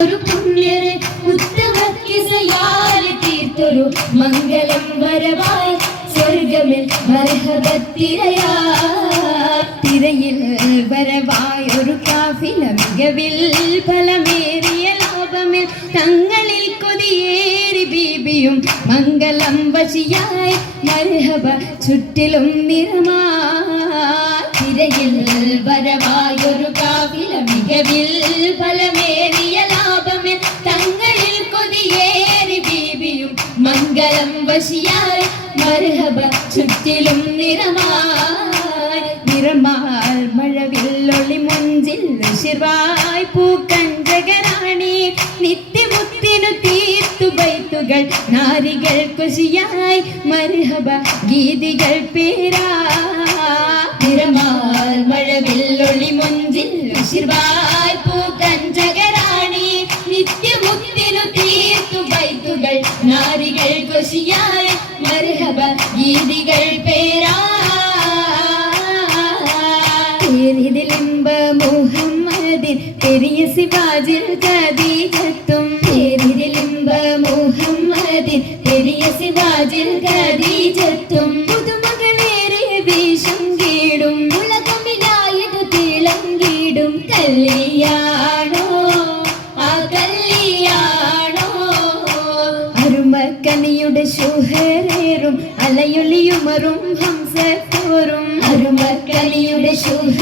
ഒരു പുണ്യരെ ഉത്തമക്കിസയാൽ തീർത്തൊരു മംഗളം വരവായി സ്വർഗമിൽ മർഹബത്തിരയാ തിരയിൽ വരവായൊരു കാഫില മികവിൽ ഫലമേറിയ ലാഭമിൽ തങ്ങളിൽ കൊതിയേറി ബീബിയും മംഗളം വശിയായി മർഹബ ചുറ്റിലും നിറമാ തിരയിൽ വരവായൊരു കാഫില മികവിൽ ഫലമേറിയ ലാഭമിൽ തങ്ങളിൽ കൊതിയേറി ബീബിയും മംഗളം വശിയായി മർഹബ ചുറ്റിലും നിറമായി നിറമാൽ മഴവില്ലൊളി മുഞ്ചിൽ ശിർവായ് പൂക്കഞ്ചകരാണി നിത്യമുത്തിനു തീർത്തു ബൈത്തുകൾ നാരികൾ കുശിയായി മർഹബ ഗീതികൾ പേരാ നിറമാൽ മഴവില്ലൊളി മുഞ്ചിൽ ശിർവായ് പൂക്കഞ്ചകരാണി നിത്യമുത്തിനു തീർത്തു ബൈത്തുകൾ നാരികൾ കുശിയായി മർഹബ ഗീതികൾ പേരാ മുഹമ്മദിൻ പെരിയ സിവാജിൽ ഖദീജത്തും പേരിലിംബ മുഹമ്മദിൻ പെരിയ സിവാജിൽ ഖദീജത്തും പുതുമകളേറെ വീശം കീടും ഉലകമിലായത് തിളങ്ങിടും കല്യാണോ ആ കല്യാണോ അരുമക്കനിയുടെ ശുഹരേറും അലയൊലിയുമറും ഹംസത്തോറും അരുമക്കനിയുടെ ശുഹ